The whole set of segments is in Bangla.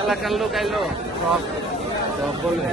এলাকার লোক আইলো সব সব বলবে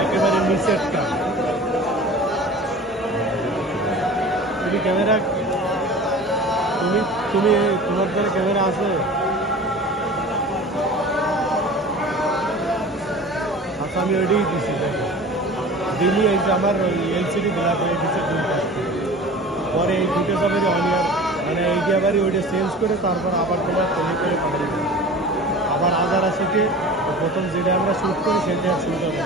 একেবারে নিচেরটা তুমি ক্যামেরা তুমি তুমি তোমার দ্বারা ক্যামেরা আছে আচ্ছা আমি ওইটাই দিছি দেখো দিলি এই যে আমার ওই এলসিডি ব্ল্যাক হয়ে দিচ্ছে দুইটা পরে এই দুটো যাবে অনিয়ার মানে এইটা আবার ওইটা চেঞ্জ করে তারপর আবার তোমার তৈরি করে পাঠিয়ে দেবে আবার আদার আছে কি প্রথম যেটা আমরা শ্যুট করি সেটা শ্যুট হবে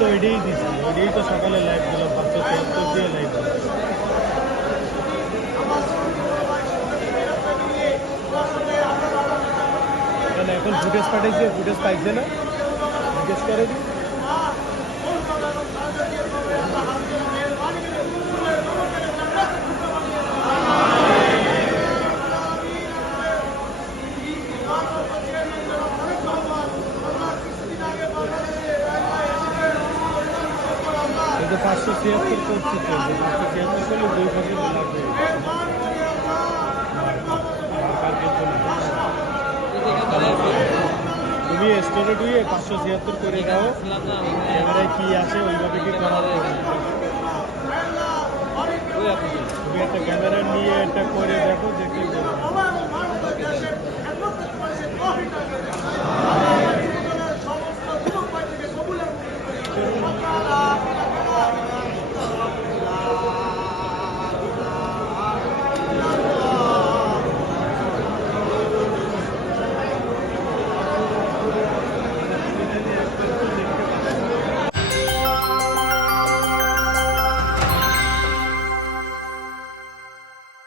তো এটাই দিছি, এটাই তো সকালে লাইভ দিলাম পাঁচশো চুয়াত্তর তাহলে এখন ফুটেজ পাঠাইছে ফুটেজ পাইছে না। জিজ্ঞেস করে দিই। পাঁচশো ছিয়াত্তর করছে পাঁচশো ছিয়াত্তর করলে দুই পাশে লাগবে জোরে ডুয়ে পাঁচশো ছিয়াত্তর করে দাও। ক্যামেরায় কি আছে, ওইভাবে কি করা তুমি একটা ক্যামেরা নিয়ে এটা করে দেখো যে কি